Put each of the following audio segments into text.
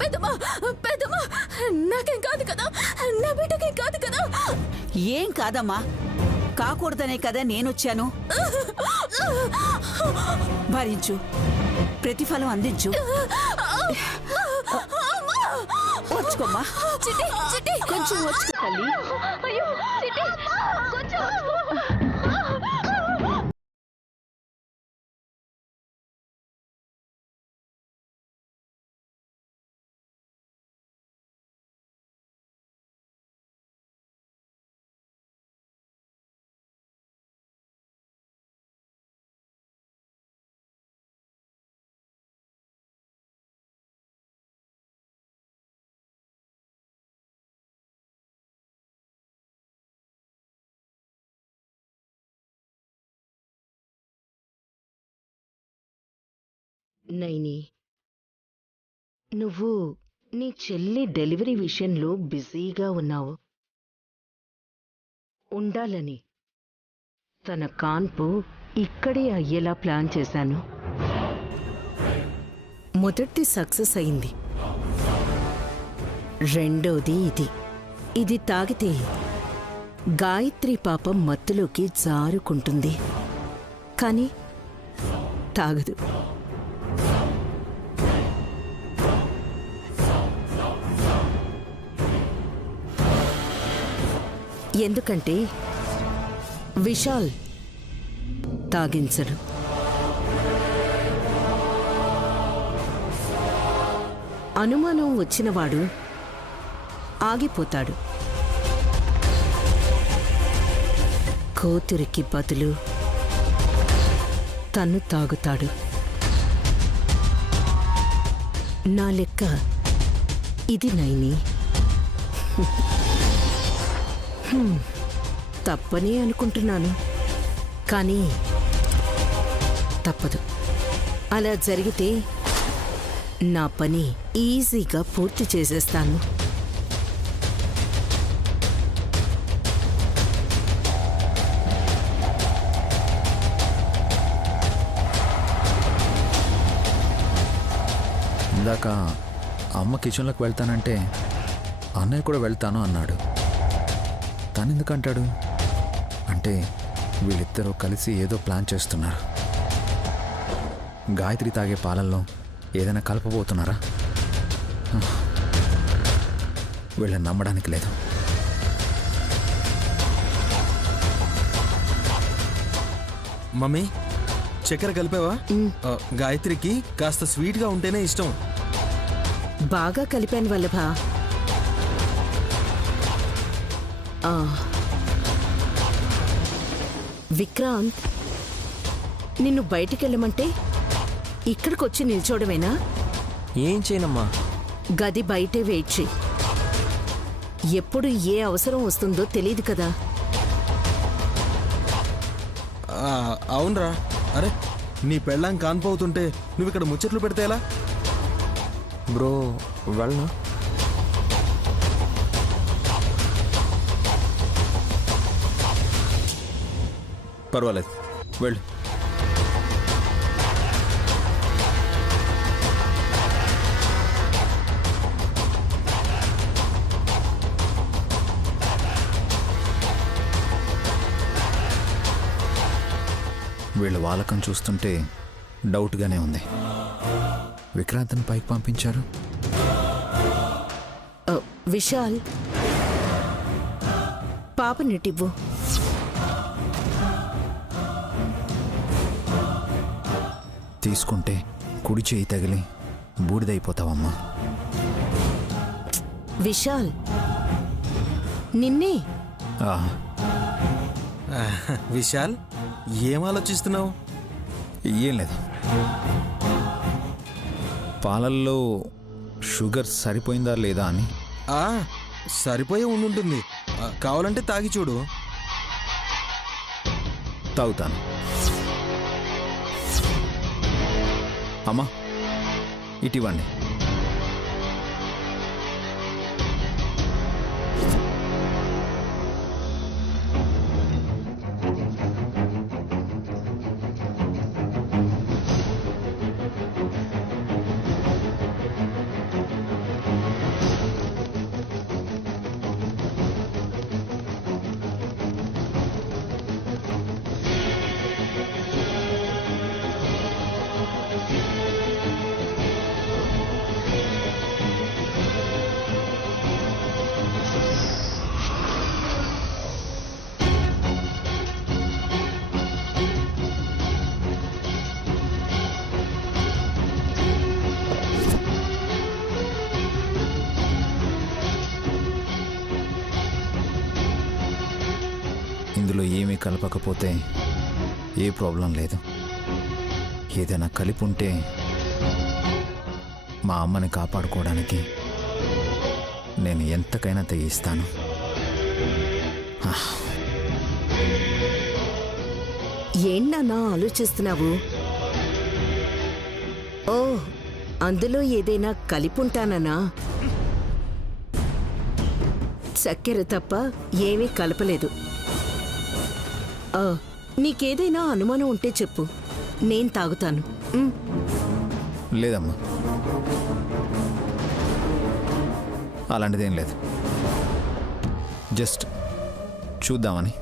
పెద్దమ్మా పెద్దమ్మా, నాకేం కాదు కదా, నా బిడ్డకేం కాదు కదా. ఏం కాదమ్మా, కాకూడదనే కదా నేనొచ్చాను. భరించు, ప్రతిఫలం అందించు. వచ్చుకోమ్మా, చిట్టి చిట్టి, కొంచెం వచ్చుకో తల్లి. అయ్యో చిట్టి, కొంచెం. నైని, నువ్వు నీ చెల్లి డెలివరీ విషయంలో బిజీగా ఉన్నావు. ఉండాలని తన కాన్పు ఇక్కడే అయ్యేలా ప్లాన్ చేశాను. మొదటిది సక్సెస్ అయింది, రెండోది ఇది తాగితే గాయత్రి పాపం మత్తులోకి జారుకుంటుంది, కానీ తాగదు. ఎందుకంటే విశాల్ తాగించడు. అనుమానం వచ్చినవాడు ఆగిపోతాడు. కూతురికి బదులు తన్ను తాగుతాడు. నా లెక్క ఇది నైని. తప్పనే అనుకుంటున్నాను, కానీ తప్పదు. అలా జరిగితే నా పని ఈజీగా పూర్తి చేసేస్తాను. ఇందాక అమ్మ కిచెన్లోకి వెళ్తానంటే అన్నయ్య కూడా వెళ్తాను అన్నాడు. తను ఎందుకంటాడు? అంటే వీళ్ళిద్దరూ కలిసి ఏదో ప్లాన్ చేస్తున్నారు. గాయత్రి తాగే పాలల్లో ఏదైనా కలపబోతున్నారా? వీళ్ళని నమ్మడానికి లేదు. మమ్మీ, చక్కెర కలిపావా? గాయత్రికి కాస్త స్వీట్గా ఉంటేనే ఇష్టం. బాగా కలిపాను వల్లభా. విక్రాంత్, నిన్ను బయటికెళ్ళమంటే ఇక్కడికొచ్చి నిల్చోవడమేనా? ఏం చేయనమ్మా? గది బయటే వెయిట్ చెయ్యి. ఎప్పుడు ఏ అవసరం వస్తుందో తెలియదు కదా. అవునరా. అరే, నీ పెళ్ళాం కాన్పోతుంటే నువ్వు ఇక్కడ ముచ్చట్లు పెడితే ఎలా? బ్రో, వెళ్ళనా? పర్వాలేదు, వెళ్ళు. వీళ్ళ వాలకం చూస్తుంటే డౌట్గానే ఉంది. విక్రాంత్ని పైకి పంపించారు. విశాల్, పాపనిటివ్వు. తీసుకుంటే కుడి చేయి తగిలి బూడిదైపోతావమ్మా. విశాల్, నిన్నే. విశాల్, ఏం ఆలోచిస్తున్నావు? ఏం లేదు, పాలల్లో షుగర్ సరిపోయిందా లేదా అని. సరిపోయే ఉండుంటుంది. కావాలంటే తాగి చూడు. తాగుతాను. అమ్మా, ఇటివ్వండి. ఇందులో ఏమీ కలపకపోతే ఏ ప్రాబ్లం లేదు. ఏదైనా కలిపి ఉంటే మా అమ్మని కాపాడుకోవడానికి నేను ఎంతకైనా తెగిస్తాను. ఏంటన్నా ఆలోచిస్తున్నావు? ఓ, అందులో ఏదైనా కలిపుంటానన్నా? చక్కెర తప్ప ఏమీ కలపలేదు. నీకేదైనా అనుమానం ఉంటే చెప్పు, నేను తాగుతాను. లేదమ్మా, అలాంటిదేం లేదు. జస్ట్ చూద్దామని.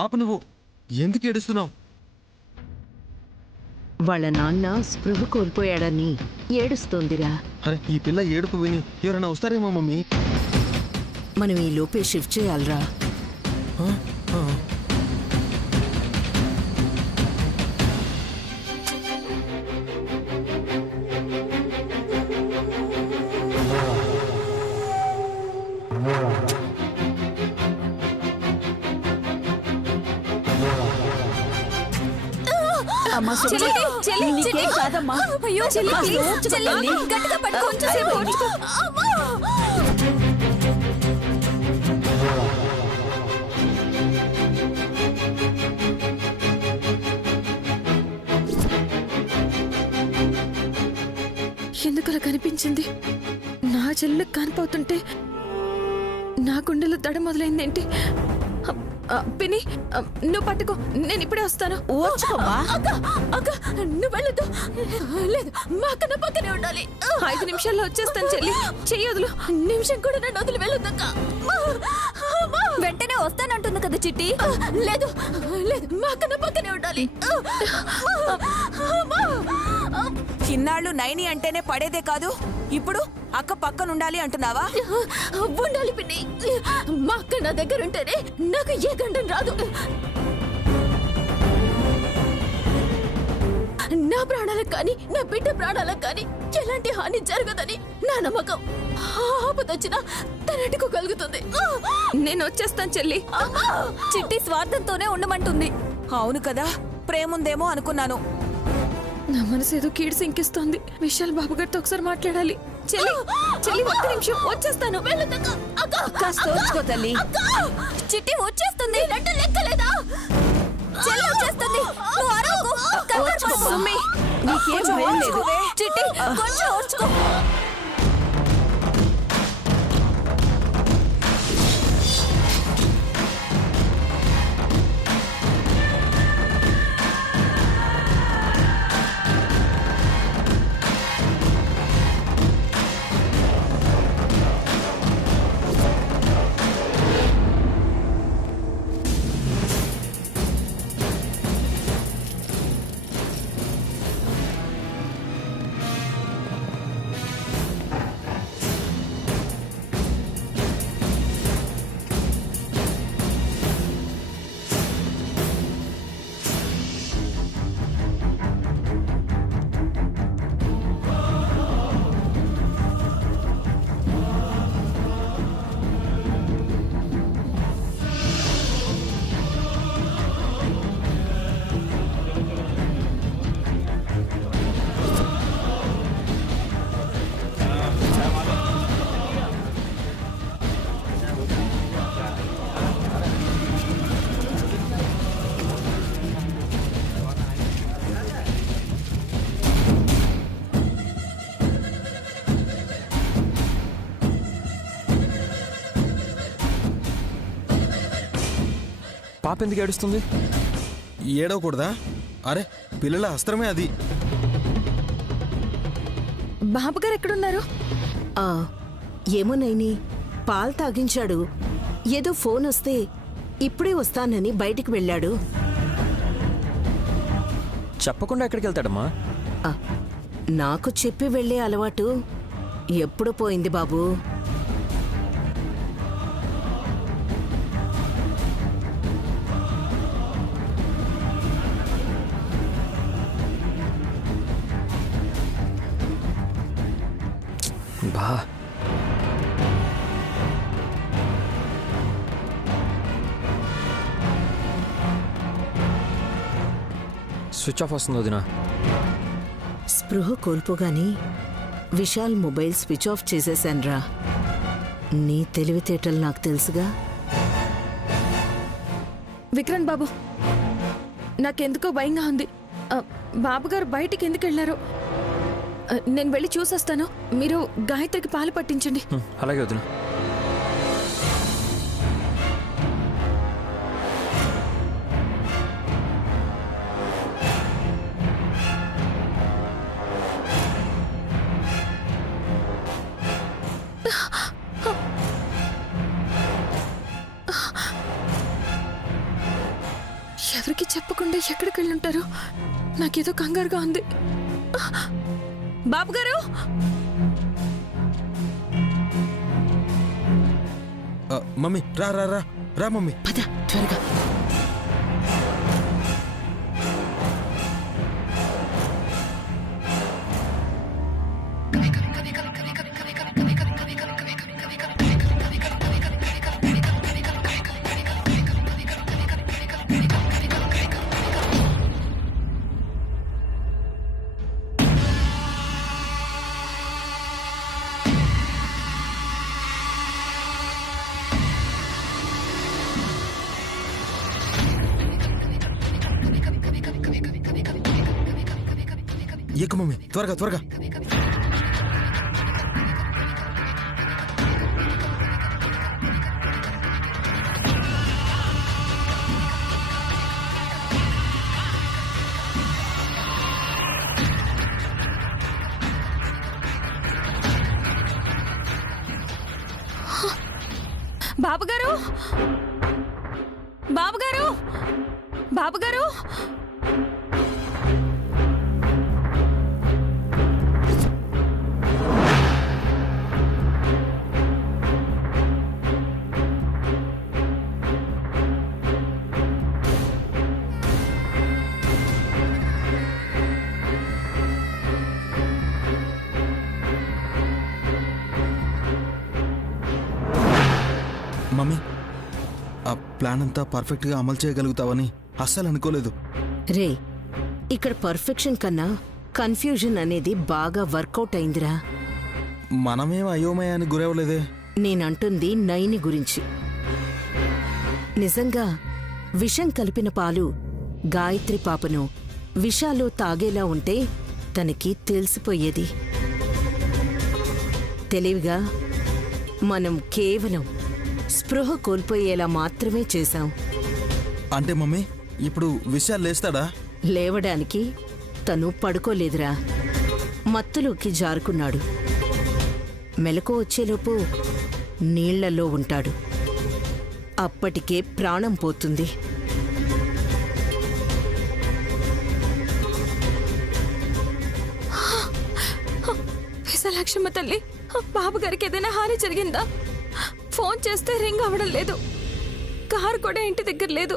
ఆపు, నువ్వు ఎందుకు ఏడుస్తున్నావు? వాళ్ళ నాన్న స్పృహ కోల్పోయాడని ఏడుస్తోందిరా. అరే, ఈ పిల్ల ఏడుపు విని ఎవరైనా వస్తారేమో మమ్మీ. మనం ఈ లోపే షిఫ్ట్ చేయాలరా. అమ్మా సుమతి, చెల్లి, నీకేం కాదమ్మా. అయ్యో చెల్లి, కాస్త ప్లీజ్, ఓర్చుకో చెల్లి, తల్లి. గట్టిగా పట్టుకో, కొంచెంసేపు ఓర్చుకో. ఎందుకలా కనిపించింది? నా చెల్లెలకు కానిపోతుంటే నా గుండెలో దడ మొదలైందేంటి? పిన్ని, నువ్వు పట్టుకో, నేను ఇప్పుడే వస్తాను. ఓర్చుకోమ్మా. అక్క, అక్క, నువ్వు వెళ్ళొద్దు. లేదు, మా అక్క నా పక్కనే ఉండాలి. 5 నిమిషాల్లో వచ్చేస్తాను చెల్లి, చెయ్యొదులు. నిమిషం కూడా నన్ను వదిలి వెళ్ళొద్దక్క. వెంటనే వస్తానంటుంది కదా చిట్టి. లేదు, లేదు, మా అక్క నా పక్కనే ఉండాలి. చిన్నాళ్ళు నైని అంటేనే పడేదే కాదు, ఇప్పుడు అక్క పక్కనుండాలి అంటున్నావా? ఉండాలి పిన్ని. మా అక్క నా దగ్గర ఉంటేనే నాకు ఏ గండం రాదు. నా ప్రాణాలకు కానీ నా బిడ్డ ప్రాణాలకు కానీ ఎలాంటి హాని జరగదని నా నమ్మకం. ఆపదొచ్చినా తనట్టుకోగలుగుతుంది. నేను వచ్చేస్తాను చెల్లి. చిట్టి స్వార్థంతోనే ఉండమంటుంది. అవును కదా, ప్రేముందేమో అనుకున్నాను. నా మనసు ఏదో కీడు సింకిస్తోంది. విశాల్ బాబు గారితో ఒకసారి మాట్లాడాలి. చెల్లి, చెల్లి, 1 నిమిషం వచ్చేస్తాను. వెళ్ళొద్దక్క. అక్క, కాస్త ఓర్చుకో తల్లి. చిట్టి వచ్చేస్తుంది. లెక్కలేదా? చెల్లి వచ్చేస్తుంది. నువ్వు అరవకు. ఓర్చుకోమ్మా. మమ్మీ, నీకేం భయం లేదు. చిట్టి కొంచెం ఓర్చుకో. పాప ఎందుకు ఏడుస్తుంది? ఏడవకూడదా? అరే, పిల్లల అస్త్రమే అది. బాబు గారు ఎక్కడున్నారు? ఏమో నైని, పాలు తాగించాడు. ఏదో ఫోన్ వస్తే ఇప్పుడే వస్తానని బయటికి వెళ్ళాడు. చెప్పకుండా ఎక్కడికి వెళ్తాడమ్మా? ఆ, నాకు చెప్పి వెళ్ళే అలవాటు ఎప్పుడు పోయింది బాబు. బా, స్విచ్ ఆఫ్ వస్తుంది వదినా. స్పృహ కోల్పోగాని విశాల్ మొబైల్ స్విచ్ ఆఫ్ చేసేశాన్రా. నీ తెలివితేటలు నాకు తెలుసుగా. విక్రాంత్ బాబు, నాకెందుకో భయంగా ఉంది. బాబుగారు బయటికి ఎందుకు వెళ్ళారు? నేను వెళ్ళి చూసొస్తాను. మీరు గాయత్రికి పాలు పట్టించండి. అలాగే వదినా. ఎవరికి చెప్పకుండా ఎక్కడికి వెళ్ళుంటారు? నాకేదో కంగారుగా ఉంది. బాబు గారు, మమ్మీ రా రా రా రా మమ్మీ. పద త్వరగా. ఎక్కు మమ్మీ, త్వరగా త్వరగా. బాబుగారు, బాబుగారు, బాబుగారు. మమ్మీ, ఆ ప్లాన్ అంతా పర్ఫెక్ట్గా అమలు చేయగలుగుతావని అస్సలు అనుకోలేదు. రే, ఇక్కడ పర్ఫెక్షన్ కన్నా కన్ఫ్యూజన్ అనేది బాగా వర్కౌట్ అయిందిరా. మనమేం అయోమయానికి గురవ్వలేదే. నేనంటుంది నైని గురించి. నిజంగా విషం కలిపిన పాలు గాయత్రి పాపను విషాలో తాగేలా ఉంటే తనకి తెలిసిపోయేది. తెలివిగా మనం కేవలం స్పృహ కోల్పోయేలా మాత్రమే చేశాం. అంటే మమ్మీ, ఇప్పుడు విషయాలు లేస్తాడా? లేవడానికి తను పడుకోలేదురా, మత్తులోకి జారుకున్నాడు. మెలకు వచ్చేలోపు నీళ్లలో ఉంటాడు. అప్పటికే ప్రాణం పోతుంది. విశాలాక్షమ్మ తల్లి, బాబుగారికి ఏదైనా హాని జరిగిందా? ఫోన్ చేస్తే రింగ్ అవ్వడం లేదు. కారు కూడా ఇంటి దగ్గర లేదు.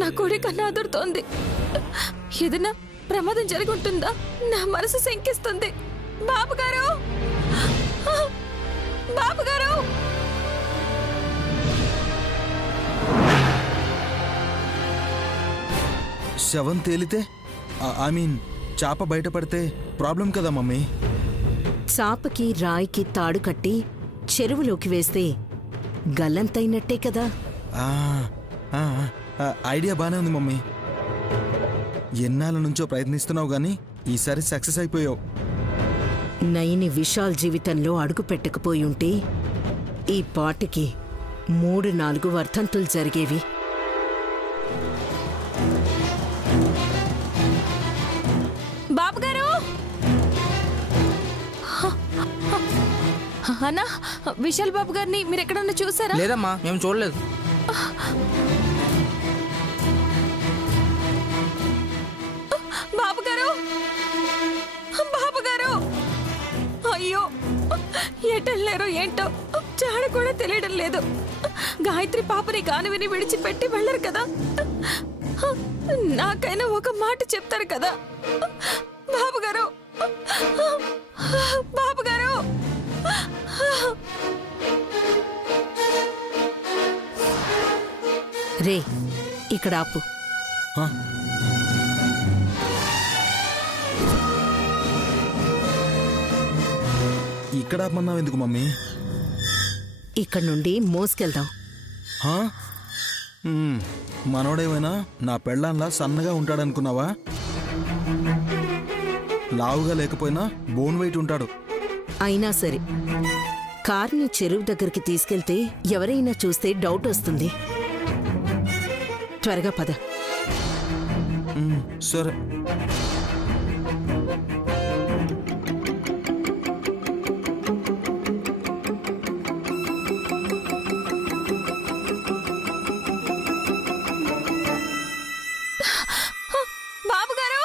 నా కొడి కన్నా అదురుతోంది. ఏదైనా ప్రమాదం జరిగి ఉంటుందా? నా మనసు శంకిస్తుంది. బాబుగారు, బాబుగారు. శవం తేలితే, ఐ మీన్ చాప బయటపడితే ప్రాబ్లం కదా మమ్మీ. చాపకి రాయికి తాడు కట్టి చెరువులోకి వేస్తే గల్లంతైనట్టే కదా. ఆ, ఆ, ఆ, ఐడియా బానే ఉంది మమ్మీ. ఎన్నాళ్ళ నుంచో ప్రయత్నిస్తున్నావు గానీ ఈసారి సక్సెస్ అయిపోయావు. నైని విశాల్ జీవితంలో అడుగు పెట్టకపోయి ఉంటే ఈ పాటికి 3-4 వర్ధంతులు జరిగేవి. బాబుగారు, అన్నా, విశాల్ బాబు గారిని మీరు ఎక్కడన్నా చూసారా? లేదమ్మా, మేము చూడలేదు. బాబుగారు, బాబుగారు. అయ్యో, ఎటెళ్ళారో ఏంటో చాడ కూడా తెలియడం లేదు. గాయత్రి పాపని గాని విని విడిచిపెట్టి వెళ్ళరు కదా. నాకైనా ఒక మాట చెప్తారు కదా. బాబుగారు, బాబుగారు. రే, ఇక్కడ ఆపు. హా? ఇక్కడ ఆపమన్నావు ఎందుకు మమ్మీ? ఇక్కడ నుండి మోసుకెళ్దాం. హా? మనోడేమైనా నా పెళ్ళాన్లా సన్నగా ఉంటాడనుకున్నావా? లావుగా లేకపోయినా బోన్ వెయిట్ ఉంటాడు. అయినా సరే, కార్ని చెరువు దగ్గరికి తీసుకెళ్తే ఎవరైనా చూస్తే డౌట్ వస్తుంది. త్వరగా పద. సరే. బాబుగారు,